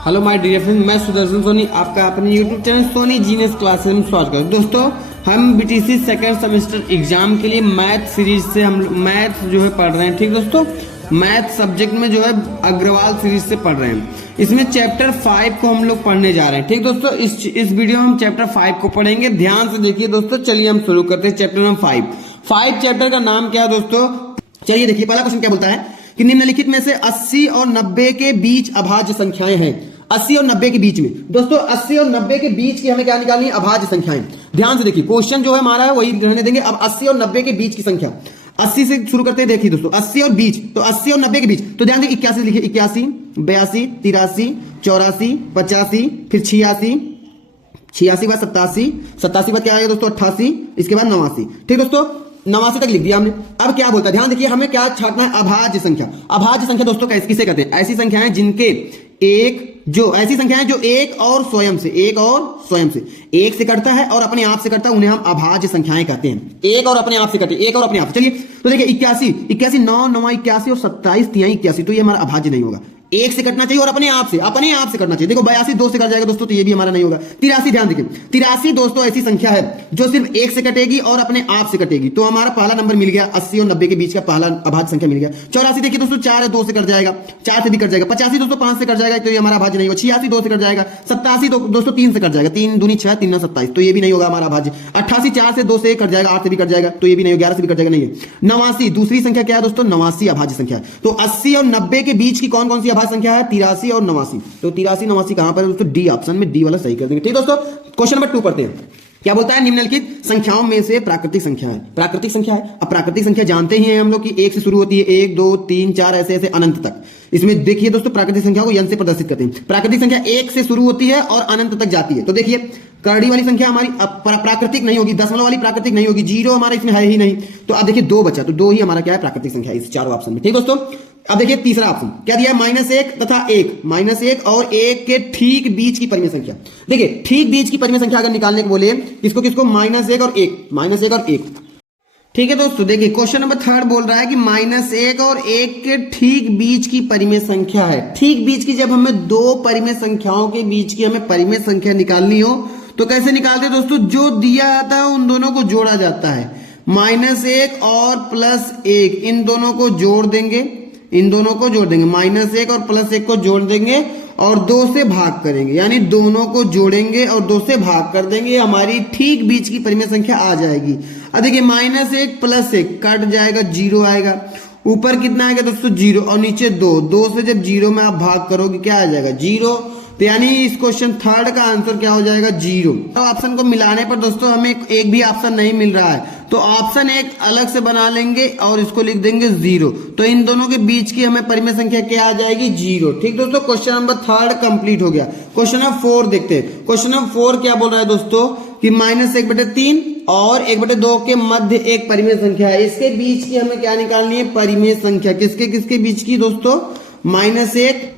Hello my dear friend, मैं सुदर्शन सोनी आपका अपने YouTube channel Soni Genius Classes में स्वागत करता हूं। दोस्तों, हम बीटीसी सेकंड सेमेस्टर एग्जाम के लिए मैथ सीरीज से हम मैथ जो है पढ़ रहे हैं। ठीक दोस्तों, मैथ सब्जेक्ट में जो है अग्रवाल सीरीज से पढ़ रहे हैं। इसमें चैप्टर 5 को हम लोग पढ़ने जा रहे हैं। ठीक दोस्तों, इस वीडियो में हम चैप्टर 5 को पढ़ेंगे। ध्यान से देखिए दोस्तों। चलिए हम शुरू करते हैं चैप्टर नंबर 5 चैप्टर का नाम क्या है दोस्तों? चलिए देखिए, पहला क्वेश्चन क्या बोलता है कि निम्नलिखित में से 80 और 90 के बीच अभाज्य संख्याएं हैं। 80 और 90 के बीच में दोस्तों, 80 और 90 के बीच की हमें क्या निकालनी है? अभाज्य संख्याएं। ध्यान से देखिए, क्वेश्चन जो है हमारा है वही रहने देंगे। अब 80 और 90 के बीच की संख्या, 80 से शुरू करते हैं। देखिए दोस्तों, 80 और बीच, तो 80 और 90 के बीच, तो ध्यान देखिए 81 लिखिए। 81, 82, 83, 84, 85, फिर 86, 86 बाद 87, 87 बाद क्या आएगा दोस्तों? 88, इसके बाद 89। ठीक दोस्तों, 89 तक लिख दिया हमने। अब क्या बोलता है, ध्यान देखिए, हमें क्या छांटना है? अभाज्य संख्या। अभाज्य संख्या दोस्तों किसे कहते हैं? ऐसी संख्याएं जिनके ऐसी संख्याएं जो एक और स्वयं से एक से कटता है और अपने आप से कटता है, उन्हें हम अभाज्य संख्याएं कहते हैं। एक और अपने आप से कटे, एक और अपने आप से। चलिए तो देखिए, 81, 9 81 और 27 तिहाई 81, तो ये हमारा अभाज्य नहीं होगा। एक से कटना चाहिए और अपने आप से कटना चाहिए। देखो 82 2 से कट जाएगा दोस्तों, तो ये भी हमारा नहीं होगा। 83, ध्यान देखिए, 83 दोस्तों ऐसी संख्या है जो सिर्फ एक से कटेगी और अपने आप से कटेगी, तो हमारा पहला नंबर मिल गया। 80 और 90 के बीच का पहला अभाज्य संख्या मिल गया। 84 देखिए दोस्तों, 4 है 2 से कट जाएगा, 4 से भी कट जाएगा। 85 दोस्तों 5 से कट जाएगा, तो ये हमारा अभाज्य नहीं होगा। 86 2 से कट जाएगा। 87 दोस्तों 3 से कट जाएगा, 3 दूनी 6, 3 27, तो ये भी नहीं होगा हमारा अभाज्य। 88 4 से 2 से कट जाएगा, 8 से भी कट जाएगा, तो ये भी नहीं होगा। 11 से भी कट जाएगा, नहीं है। 89 दूसरी संख्या क्या है दोस्तों? 89 अभाज्य संख्या है। तो 80 और 90 के बीच की कौन कौन सी अभाज्य संख्या है? 83 और 89। तो 83 89 कहां पर है दोस्तों? डी ऑप्शन में, डी वाला सही कर देंगे। ठीक दोस्तों, क्वेश्चन नंबर 2 पढ़ते हैं। क्या बोलता है? निम्नलिखित संख्याओं में से प्राकृतिक संख्या है। प्राकृतिक संख्या है। अब प्राकृतिक संख्या जानते ही हैं हम लोग कि 1 से शुरू होती है, 1 2 3 4 ऐसे ऐसे अनंत तक। इसमें देखिए दोस्तों, प्राकृतिक संख्या को यन से प्रदर्शित करते हैं। प्राकृतिक संख्या 1 से शुरू होती है और अनंत तक जाती है। तो देखिए, करड़ी वाली संख्या हमारी प्राकृतिक नहीं होगी, दशमलव वाली प्राकृतिक नहीं होगी, 0 हमारा इसमें है ही नहीं। तो अब देखिए 2 बचा, तो 2 ही हमारा क्या है? प्राकृतिक संख्या है इस चारों ऑप्शन में। ठीक दोस्तों, अब देखिए तीसरा ऑप्शन क्या दिया है? -1 तथा 1, -1 और 1 के ठीक बीच की परिमेय संख्या। देखिए, ठीक बीच की परिमेय संख्या अगर निकालने को बोले, किसको किसको? -1 और 1, -1 और 1। ठीक है दोस्तों, देखिए क्वेश्चन नंबर 3 बोल रहा है कि -1 और 1 के ठीक बीच की परिमेय संख्या है। ठीक बीच की, जब हमें दो परिमेय संख्याओं के बीच की हमें परिमेय संख्या निकालनी हो तो कैसे निकालते हैं दोस्तों? जो दिया जाता है उन दोनों को जोड़ा जाता है। -1 और +1, इन दोनों को जोड़ देंगे, -1 और +1 को जोड़ देंगे और 2 से भाग करेंगे, यानी दोनों को जोड़ेंगे और 2 से भाग कर देंगे, हमारी ठीक बीच की परिमेय संख्या आ जाएगी। अब देखिए, -1 +1 कट जाएगा, 0 आएगा। ऊपर कितना आएगा दोस्तों? 0, और नीचे 2 से जब 0 में आप भाग करोगे क्या आ जाएगा? 0। तो यानी इस क्वेश्चन 3 का आंसर क्या हो जाएगा? 0। तो ऑप्शन को मिलाने पर दोस्तों हमें एक भी ऑप्शन नहीं मिल रहा है, तो ऑप्शन एक अलग से बना लेंगे और इसको लिख देंगे 0। तो इन दोनों के बीच की हमें परिमेय संख्या क्या आ जाएगी? 0। ठीक दोस्तों, क्वेश्चन नंबर 3 कंप्लीट हो गया। क्वेश्चन नंबर 4 देखते हैं। क्वेश्चन नंबर 4 क्या बोल रहा है दोस्तों कि -1/3 और 1/2 के मध्य एक परिमेय संख्या है। इसके बीच की हमें क्या निकालनी है? परिमेय संख्या। किसके किसके बीच की दोस्तों? -1/3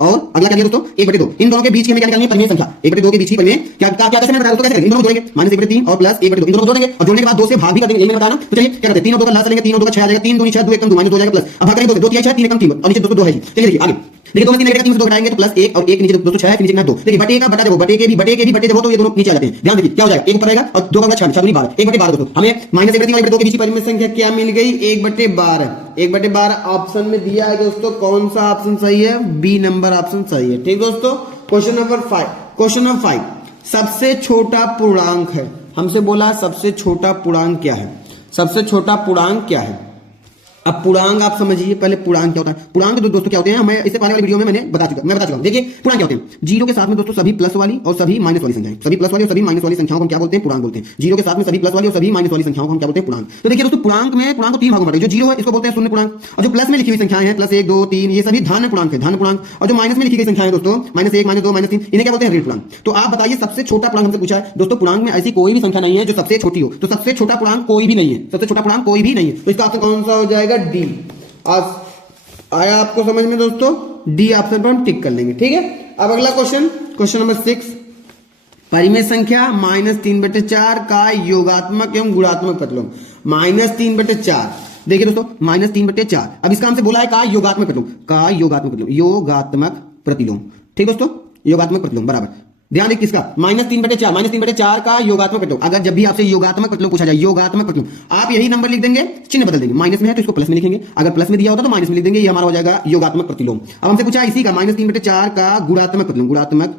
और अगला क्या दिया दोस्तों? 1/2। इन दोनों के बीच की हमें क्या निकालनी है? परिमेय संख्या। 1/2 के बीच की परिमेय क्या कैसे बताया दोस्तों? कैसे करेंगे? इन दोनों को जोड़ेंगे, -1/3 और +1/2, इन दोनों को जोड़ेंगे और जोड़ने के बाद 2 से भाग भी कर देंगे। यही मैंने बताया ना। तो चलिए क्या करते हैं? 3 और 2 का लास्ट लेंगे, 3 और 2 का 6 आ जाएगा, 3 दूनी 6, 2 1 कम 2 -2 हो जाएगा, प्लस अब भाग करेंगे 2 3 6, 3 1 कम 3 और नीचे दोस्तों 2 है। चलिए देखिए आगे, देखिए 2 में 3 3 से 2 घटाएंगे तो +1 और 1 नीचे दोस्तों 6 है, फिर नीचे कितना 2। देखिए बटे का बटा जब बटे के भी बटे जब हो तो ये दोनों नीचे आ जाते हैं। ध्यान देखिए क्या हो जाएगा? 1 ऊपर रहेगा और 2 का बटा 6 12, 1/12 दोस्तों। हमें -1/3 और 1/2 के बीच की परिमेय संख्या क्या मिल गई? 1/12। 1/12 ऑप्शन में दिया है दोस्तों। कौन सा ऑप्शन सही है? बी नंबर ऑप्शन सही है। ठीक दोस्तों, क्वेश्चन नंबर 5 सबसे छोटा पूर्णांक है। हमसे बोला सबसे छोटा पूर्णांक क्या है? सबसे छोटा पूर्णांक क्या है? अब पूर्णांक आप समझिए पहले, पूर्णांक क्या होता है? पूर्णांक दोस्तों क्या होते हैं? हमें इससे पहले वाली वीडियो में मैं बता चुका हूं। देखिए पूर्णांक क्या होते हैं? 0 के साथ में दोस्तों सभी प्लस वाली और सभी माइनस वाली संख्याएं, सभी प्लस वाली और सभी माइनस वाली संख्याओं को हम क्या बोलते हैं? पूर्णांक बोलते हैं। 0 के साथ में सभी प्लस वाली और सभी माइनस वाली संख्याओं को हम क्या बोलते हैं? पूर्णांक। तो देखिए दोस्तों, पूर्णांक को 3 भागों में बांटेंगे। जो 0 है इसको बोलते हैं शून्य पूर्णांक, और जो प्लस में लिखी हुई संख्याएं हैं +1 2 3 ये सभी धन पूर्णांक है, धन पूर्णांक। और जो माइनस में लिखी गई संख्याएं दोस्तों -1 -2 -3 इन्हें क्या बोलते हैं? ऋण पूर्णांक। तो आप बताइए सबसे छोटा पूर्णांक हमसे पूछा है दोस्तों। पूर्णांक में ऐसी कोई भी संख्या नहीं है जो सबसे छोटी हो, तो सबसे छोटा पूर्णांक कोई भी नहीं है। सबसे छोटा पूर्णांक कोई भी नहीं है, तो इसका ऑप्शन कौन सा हो जाएगा? डी। आज आया आपको समझ में दोस्तों? डी ऑप्शन पर हम टिक कर लेंगे। ठीक है, अब अगला क्वेश्चन नंबर 6, परिमेय संख्या -3/4 का योगात्मक एवं गुणात्मक प्रतिलोम। -3/4 देखिए दोस्तों, -3/4। अब इसका हमसे बोला है का योगात्मक प्रतिलोम, योगात्मक प्रतिलोम। ठीक दोस्तों, योगात्मक प्रतिलोम बराबर, ध्यान दें किसका, -3/4, -3/4 का योगात्मक प्रतिलोम। अगर जब भी आपसे योगात्मक प्रतिलोम पूछा जाए, योगात्मक प्रतिलोम, आप यही नंबर लिख देंगे, चिन्ह बदल देंगे, माइनस में है तो इसको प्लस में लिखेंगे, अगर प्लस में दिया होता तो माइनस में लिख देंगे, ये हमारा हो जाएगा योगात्मक प्रतिलोम। अब हमसे पूछा इसी का -3/4 का गुणात्मक प्रतिलोम, गुणात्मक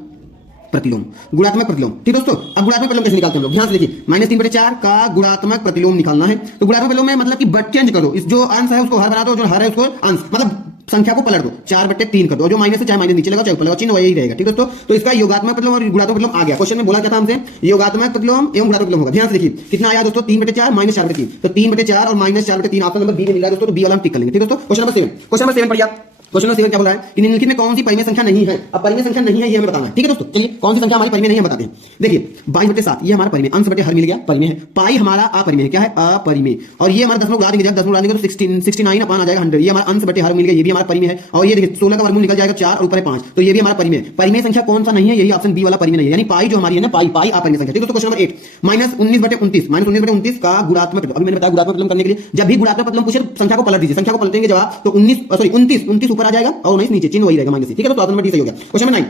प्रतिलोम, गुणात्मक प्रतिलोम। ठीक दोस्तों, अब गुणात्मक प्रतिलोम कैसे निकालते हैं हम लोग, ध्यान से देखिए, -3/4 का गुणात्मक प्रतिलोम निकालना है। तो गुणात्मक प्रतिलोम में मतलब कि बट चेंज करो, इस जो अंश है उसको हर बना दो, जो हर है उसको अंश, मतलब संख्या को पलट दो, 4/3 कर दो, जो माइनस है चाहे माइनस नीचे लगा चाहे ऊपर लगा, चिन्ह वही रहेगा। ठीक दोस्तों, तो इसका योगात्मक प्रतिलोम और गुणात्मक प्रतिलोम आ गया। क्वेश्चन में बोला क्या था हमसे, योगात्मक प्रतिलोम एवं गुणात्मक प्रतिलोम होगा। ध्यान से देखिए कितना आया दोस्तों, 3/4 -4/3, तो 3/4 और -4/3 ऑप्शन नंबर बी में मिला है दोस्तों, तो बी वाला हम टिक कर लेंगे। ठीक दोस्तों, क्वेश्चन नंबर 7 पढ़िए। क्वेश्चन नंबर 7 क्या बोला है कि निम्नलिखित में कौन सी परिमेय संख्या नहीं है। अब परिमेय संख्या नहीं है ये हमें बताना है। ठीक है दोस्तों, चलिए कौन सी संख्या हमारी परिमेय नहीं है बताते हैं। देखिए 22/7 ये हमारा परिमेय, अंश बटे हर मिल गया, परिमेय है। पाई हमारा अपरिमेय है, क्या है, अपरिमेय। और ये हमारा दशमलव उड़ा देंगे, जब दशमलव उड़ा देंगे तो 69 अपन आ जाएगा 100, ये हमारा अंश बटे हर मिल गया, ये भी हमारा परिमेय है। और ये देखिए 16 का वर्गमूल निकल जाएगा 4 और ऊपर है 5, तो ये भी हमारा परिमेय है। परिमेय संख्या कौन सा नहीं है, यही ऑप्शन बी वाला परिमेय नहीं है, यानी पाई जो हमारी है ना, पाई अपरिमेय संख्या। ठीक है, तो क्वेश्चन नंबर 8 -19/29 का गुणात्मक, अभी मैंने बताया गुणात्मक प्रतिलोम करने के लिए जब भी गुणात्मक प्रतिलोम पूछे संख्या को पलट दीजिए, संख्या को पलटेंगे जवाब तो 29 ऊपर आ जाएगा और 19 नीचे, चिन्ह वही रहेगा माइनस। ठीक है, तो ऑप्शन नंबर डी सही हो गया। क्वेश्चन नंबर 9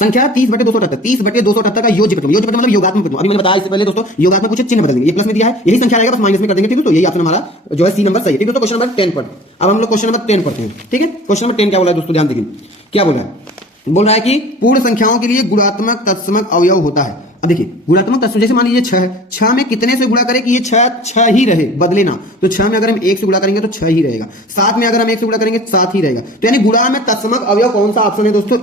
संख्या 30/278 का योज्य मतलब योगात्मक प्रतिलोम। अभी मैंने बताया इससे पहले दोस्तों, योगात्मक पूछे चिन्ह बदल देंगे, ये प्लस में दिया है, यही संख्या रहेगा बस माइनस में कर देंगे। ठीक है, तो यही ऑप्शन हमारा जो है सी नंबर सही है। ठीक है, तो क्वेश्चन नंबर 10 पढ़ते हैं। अब हम लोग क्वेश्चन नंबर 10 पढ़ते हैं। ठीक है, क्वेश्चन नंबर 10 क्या बोला है दोस्तों, ध्यान देखिए क्या बोल रहा है, बोल रहा है कि पूर्ण संख्याओं के लिए गुणात्मक तत्समक अवयव होता है। अब देखिए गुणात्मक तत्सम, जैसे मान लीजिए 6 है, 6 में कितने से गुणा करें कि ये 6 ही रहे, बदले ना। तो 6 में अगर हम 1 से गुणा करेंगे तो 6 ही रहेगा, 7 में अगर हम 1 से गुणा करेंगे 7 ही रहेगा। तो यानी गुणा में तत्समक अवयव कौन सा ऑप्शन है दोस्तों,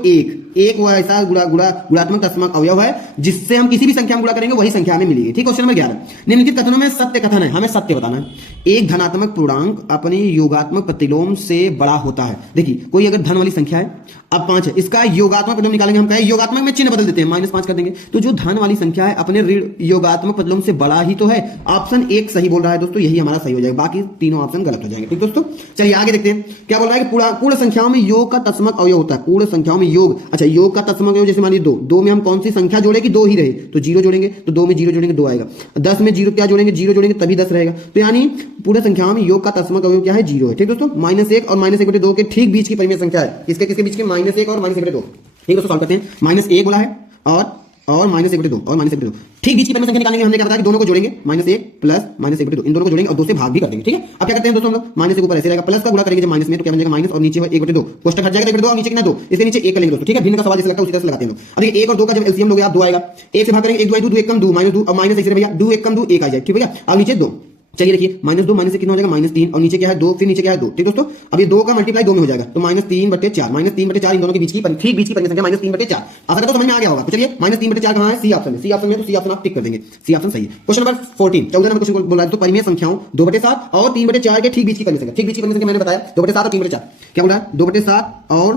एक वो ऐसा गुणात्मक तत्समक अवयव है जिससे हम किसी भी संख्या में गुणा करेंगे वही संख्या हमें मिलेगी। ठीक, क्वेश्चन नंबर 11 निम्नलिखित कथनों में सत्य कथन है, हमें सत्य बताना है। एक धनात्मक पूर्णांक अपनी योगात्मक प्रतिलोम से बड़ा होता है। देखिए कोई अगर धन वाली संख्या है, अब 5 है, इसका योगात्मक प्रतिलोम निकालेंगे, हम कहें योगात्मक में चिन्ह बदल देते हैं, -5 कर देंगे, तो जो धन वाली संख्या है अपने ऋण योगात्मक प्रतिलोम से बड़ा ही तो है। ऑप्शन 1 सही बोल रहा है दोस्तों, यही हमारा सही हो जाएगा, बाकी तीनों ऑप्शन गलत हो जाएंगे। ठीक दोस्तों, चलिए आगे देखते हैं क्या बोल रहा है कि पूर्ण संख्याओं में योग का तत्समक अवयव होता है। पूर्ण संख्याओं में योग, अच्छा योग का तत्समक अवयव, जैसे मान लीजिए 2 में हम कौन सी संख्या जोड़े कि 2 ही रहे, तो 0 जोड़ेंगे, तो 2 में 0 जोड़ेंगे 2 आएगा। 10 में 0 क्या जोड़ेंगे, 0 जोड़ेंगे तभी 10 रहेगा। तो यानी पूर्ण संख्याओं में योग का तत्समक अवयव क्या है, 0 है। ठीक दोस्तों, -1 और -1/2 के ठीक बीच की परिमेय संख्या है, किसके बीच के, -1 और -1/2। ठीक दोस्तों, सॉल्व करते हैं। -1 बोला है और -1/2 और -1/2 ठीक बीच की परिमेय संख्या निकालेंगे। हमने क्या बताया कि दोनों को जोड़ेंगे, -1 प्लस -1/2, इन दोनों को जोड़ेंगे और 2 से भाग भी कर देंगे। ठीक है, अब क्या करते हैं दोस्तों हम लोग, -1 ऊपर ऐसे रहेगा, प्लस का गुणा करेंगे जब माइनस में, तो क्या बन जाएगा माइनस और नीचे 1/2, कोष्टक हट जाएगा 1/2 और नीचे कितना 2, इसके नीचे 1 कर लेंगे दोस्तों। ठीक है, भिन्न का सवाल जैसे लगता है उसी तरह से लगाते हैं लोग। अब देखिए 1 और 2 का जब एलसीएम लोगे आप 2 आएगा, 1 से भाग करेंगे 1 2 2 1 कम 2 -2 और माइनस ऐसे भैया 2 1 कम 2 1 आ जाए। ठीक है, अब नीचे 2, चलिए देखिए -2 माइनस से कितना हो जाएगा, -3 और नीचे क्या है 2, फिर नीचे क्या है 2। ठीक दोस्तों, अब ये 2 का मल्टीप्लाई 2 में हो जाएगा, तो -3/4 इन दोनों के बीच की ठीक बीच की परिमेय संख्या -3/4। आशा करता हूं समझ में आ गया होगा। तो चलिए -3/4 कहां है, सी ऑप्शन में, सी ऑप्शन में, तो सी ऑप्शन आप टिक कर देंगे, सी ऑप्शन सही है। क्वेश्चन नंबर 14 14 नंबर क्वेश्चन बोला है तो परिमेय संख्याओं 2/7 और 3/4 के ठीक बीच की परिमेय संख्या, ठीक बीच की परिमेय संख्या मैंने बताया 2/7 और 3/4, क्या बोला है 2/7 और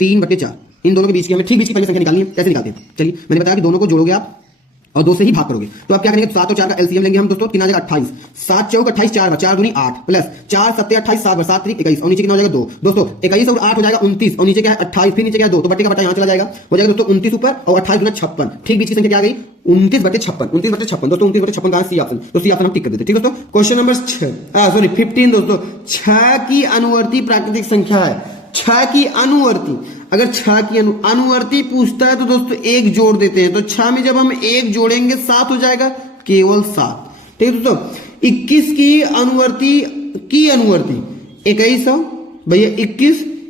3/4 इन दोनों के बीच की हमें ठीक बीच की परिमेय संख्या निकालनी है। कैसे निकालते हैं, चलिए मैंने बताया कि दोनों को जोड़ोगे आप और 2 से ही भाग करोगे, तो अब क्या करेंगे, 7 और 4 का एलसीएम लेंगे हम दोस्तों, कितना आ जाएगा 28, 7 चौक 28 4 बार 4 दूनी 8 प्लस 4 7 28 7 बार 7 3 21 और नीचे कितना हो जाएगा 2 दोस्तों, 21 और 8 हो जाएगा 29 और नीचे क्या है 28, फिर नीचे क्या है 2, तो बट्टे का बट्टा यहाँ चला जाएगा, हो जाएगा दोस्तों 29 ऊपर और 28 गुना 56, ठीक बीच की संख्या क्या आ गई 29/56 29/56 दोस्तों, 29/56 का सी ऑप्शन, तो सी ऑप्शन हम टिक कर देते। ठीक दोस्तों, क्वेश्चन नंबर 15 दोस्तों, 6 की अनुवर्ती प्राकृतिक संख्या है, 6 की अनुवर्ती, अगर 6 की अनुवर्ती पूछता है तो दोस्तों 1 जोड़ देते हैं, तो 6 में जब हम 1 जोड़ेंगे 7 हो जाएगा, केवल 7। ठीक है दोस्तों, 21 की अनुवर्ती 21 भैया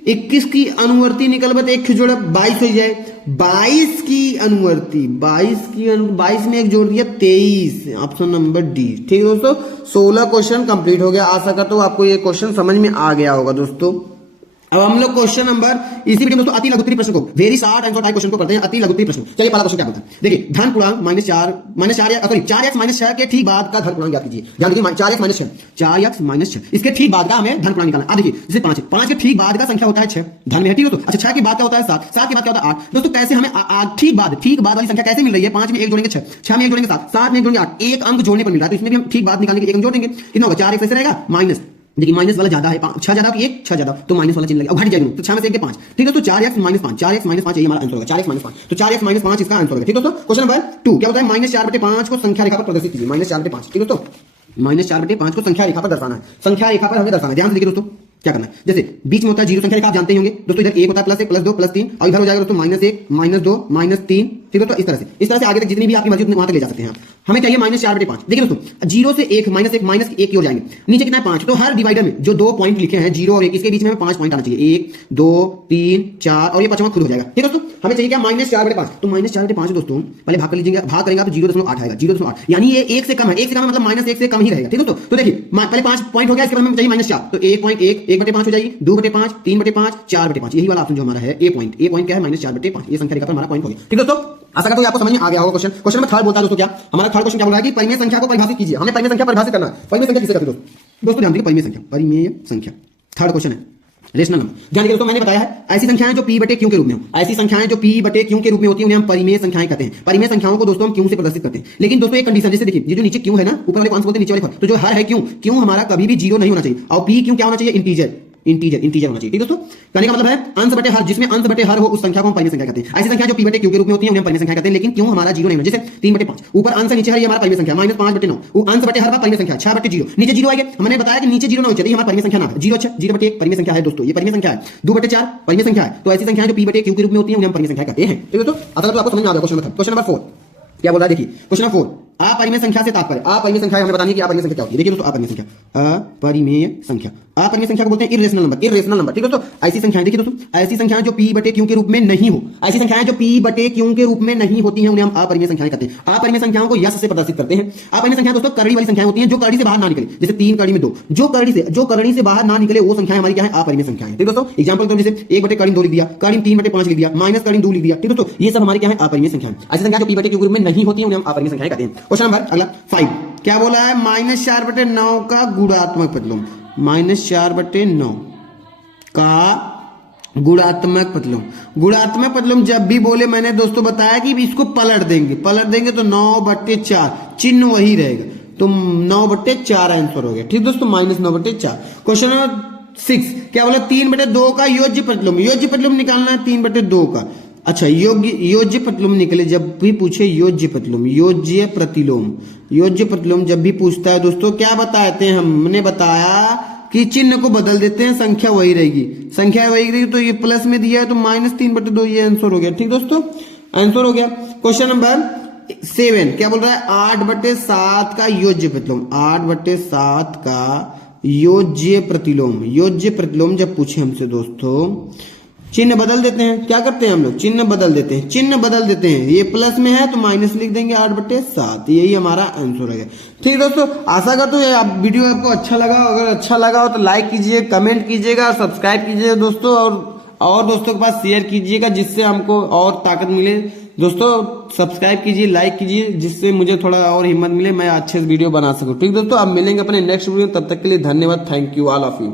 21 की अनुवर्ती निकल बत 1 जोड़ा 22 हो जाए, 22 की अनुवर्ती 22 में 1 जोड़ दिया 23, ऑप्शन नंबर डी। ठीक है दोस्तों, 16 क्वेश्चन कंप्लीट हो गया। आशा करता हूं आपको ये क्वेश्चन समझ में आ गया होगा दोस्तों। अब हम लोग क्वेश्चन नंबर इसी वीडियो में दोस्तों अति लघुत्तरी प्रश्न को, very short and type question को करते हैं, अति लघुत्तरी प्रश्न। चलिए पहला क्वेश्चन क्या बोलता है, देखिए धन पूर्णांक -4x - 6 के ठीक बाद का धन पूर्णांक ज्ञात कीजिए। ध्यान देखिए 4x - 6 इसके ठीक बाद का हमें धन पूर्णांक निकालना है। अब देखिए जैसे 5 के ठीक बाद का संख्या होता है 6 धन में है। ठीक है दोस्तों, अच्छा 6 के बाद का होता है 7 के बाद क्या होता है 8। दोस्तों कैसे हमें ठीक बाद वाली संख्या कैसे मिल रही है, 5 में 1 जोड़ेंगे 6 में 1 जोड़ेंगे 7 में 1 जोड़ेंगे 8, एक अंक जोड़ने पर मिल रहा है, तो इसमें भी हम ठीक बाद निकालने के 1 अंक जोड़ देंगे, कितना होगा 4x ऐसे रहेगा माइनस, देखिए माइनस वाला ज्यादा है, 6 ज्यादा कि 1 6 ज्यादा, तो माइनस वाला चिन्ह लगेगा, घट जाएगा, तो 6 में से 1 के 5। ठीक है दोस्तों, 4x - 5 यही हमारा आंसर होगा, 4x - 5, तो 4x - 5 इसका आंसर होगा। ठीक है दोस्तों, क्वेश्चन नंबर 2 क्या होता है, -4/5 को संख्या रेखा पर प्रदर्शित कीजिए। -4/5 ठीक है दोस्तों, -4/5 को संख्या रेखा पर दर्शाना है, संख्या रेखा पर हमें दर्शाना है। ध्यान से देखिए दोस्तों, क्या करना है, जैसे बीच में होता है जीरो संख्या का आप जानते ही होंगे दोस्तों, इधर 1 होता है +1 +2 +3 और इधर हो जाएगा दोस्तों -1 -2 -3, ठीक है। तो इस तरह से आगे तक जितनी भी आपकी मर्जी वहां तक ले जा सकते हैं आप। हमें चाहिए -4/5। देखिए दोस्तों 0 से 1 -1 की ओर जाएंगे, नीचे कितना है 5, तो हर डिवाइडर में जो 2 पॉइंट लिखे हैं 0 और 1, इसके बीच में हमें 5 पॉइंट आना चाहिए, 1 2 3 4 और ये 5वां खुद हो जाएगा, ठीक है दोस्तों। हमें चाहिए क्या -4/5, तो -4/5 दोस्तों पहले भाग कर लीजिएगा, भाग करेंगे आप 0.8 आएगा, 0.8 यानी ये 1 से कम है, 1 से कम है मतलब -1 से कम ही रहेगा, ठीक है दोस्तों। तो देखिए पहले 5 पॉइंट हो गया, इसके बाद हमें चाहिए -4, तो 1.1 1/5 हो जाएगी, 2/5 3/5 4/5, यही वाला ऑप्शन जो हमारा है ए पॉइंट क्या है -4/5, ये संख्या रेखा पर हमारा पॉइंट हो गया, ठीक है दोस्तों। आशा करता हूं आपको समझ में आ गया होगा। क्वेश्चन नंबर 3 बोलता है दोस्तों क्या, हमारा 3rd क्वेश्चन क्या बोल रहा है कि परिमेय संख्या को परिभाषित कीजिए। हमें परिमेय संख्या परिभाषित करना है। परिमेय संख्या किसे कहते हैं दोस्तों ध्यान दीजिए, परिमेय संख्या 3rd क्वेश्चन है रेशनल नंबर। ध्यान दीजिए दोस्तों, मैंने बताया है ऐसी संख्याएं जो p/q के रूप में हो, ऐसी संख्याएं जो p/q के रूप में होती हैं उन्हें हम परिमेय संख्याएं कहते हैं। परिमेय संख्याओं को दोस्तों हम q से प्रदर्शित करते हैं, लेकिन दोस्तों एक कंडीशन, जैसे देखिए ये जो नीचे q है ना, ऊपर वाले 5 बोलते हैं, नीचे वाले 5, तो जो हर है q हमारा कभी भी 0 नहीं होना चाहिए, और p क्या होना चाहिए, इंटीजर होना चाहिए, ठीक है दोस्तों। कहने का मतलब है अंश बटे हर, जिसमें अंश बटे हर हो उस संख्या को हम परिमेय संख्या कहते हैं। ऐसी संख्या जो p/q के रूप में होती है उन्हें हम परिमेय संख्या कहते हैं, लेकिन क्यों हमारा 0 नहीं होना, जैसे 3/5 ऊपर अंश नीचे हर, ये हमारा परिमेय संख्या, -5/9 अंश बटे हर परिमेय संख्या, 6/0 नीचे 0 आएगा। हमने बताया कि नीचे 0 ना हो चाहिए, हमारा परिमेय संख्या ना है, 0/1 परिमेय संख्या है दोस्तों, ये परिमेय संख्या है, 2/4 परिमेय संख्या है। तो ऐसी संख्या जो p/q के रूप में होती है उन्हें हम परिमेय संख्या कहते हैं, ठीक है दोस्तों। अगर तो आपको समझ में आ गया क्वेश्चन नंबर 4 क्या बोल रहा है, देखिए क्वेश्चन नंबर 4 अपरिमेय संख्या से तात्पर्य। अपरिमेय संख्या हमें बतानी है कि अपरिमेय संख्या क्या होती है। देखिए दोस्तों अपरिमेय संख्या को बोलते हैं इर्रेशनल नंबर, ठीक है दोस्तों। ऐसी संख्याएं, देखिए दोस्तों ऐसी संख्याएं जो p/q के रूप में नहीं हो, ऐसी संख्याएं जो p/q के रूप में नहीं होती हैं उन्हें हम अपरिमेय संख्याएं कहते हैं। अपरिमेय संख्याओं को यश से प्रदर्शित करते हैं। अपरिमेय संख्या दोस्तों करड़ी वाली संख्याएं होती हैं जो करड़ी से बाहर ना निकले, जैसे 3 करड़ी में 2, जो करड़ी से बाहर ना निकले वो संख्याएं हमारी क्या है, अपरिमेय संख्याएं, ठीक है दोस्तों। एग्जांपल तो जैसे 1/2 लिख दिया, करड़ी 3/5 लिख दिया, -2 लिख दिया, ठीक है दोस्तों। ये सब हमारी क्या है, अपरिमेय संख्याएं। ऐसी संख्या जो p/q के रूप में नहीं होती है उन्हें हम अपरिमेय संख्याएं कहते हैं। क्वेश्चन नंबर अगला 5 क्या बोला है, -4/9 का गुणात्मक प्रतिलोम, -4/9 का गुणात्मक प्रतिलोम जब भी बोले मैंने दोस्तों बताया कि इसको पलट देंगे तो 9/4 चिन्ह वही रहेगा, तो 9/4 आंसर हो गया, ठीक दोस्तों, -9/4। क्वेश्चन नंबर 6 क्या बोला, 3/2 का योज्य प्रतिलोम निकालना है, 3/2 का। अच्छा योज्य प्रतिलोम निकले, जब भी पूछे योज्य प्रतिलोम जब भी पूछता है दोस्तों क्या बताते हैं, हमने बताया कि चिन्ह को बदल देते हैं, संख्या वही रहेगी, तो ये प्लस में दिया है तो -3/2 ये आंसर हो गया, ठीक दोस्तों, आंसर हो गया। क्वेश्चन नंबर 7 क्या बोल रहा है, 8/7 का योज्य प्रतिलोम, 8/7 का योज्य प्रतिलोम जब पूछे हमसे दोस्तों, चिन्ह बदल देते हैं, क्या करते हैं हम लोग, चिन्ह बदल देते हैं, ये प्लस में है तो माइनस लिख देंगे 8/7, यही हमारा आंसर है, ठीक दोस्तों। आशा करता हूँ आप वीडियो आपको अच्छा लगा, अगर अच्छा लगा हो तो लाइक कीजिए, कमेंट कीजिएगा और सब्सक्राइब कीजिएगा दोस्तों, और दोस्तों के पास शेयर कीजिएगा जिससे हमको और ताकत मिले दोस्तों। सब्सक्राइब कीजिए, लाइक कीजिए, जिससे मुझे थोड़ा और हिम्मत मिले, मैं अच्छे से वीडियो बना सकूं, ठीक दोस्तों। अब मिलेंगे अपने नेक्स्ट वीडियो, तब तक के लिए धन्यवाद, thank you all of you.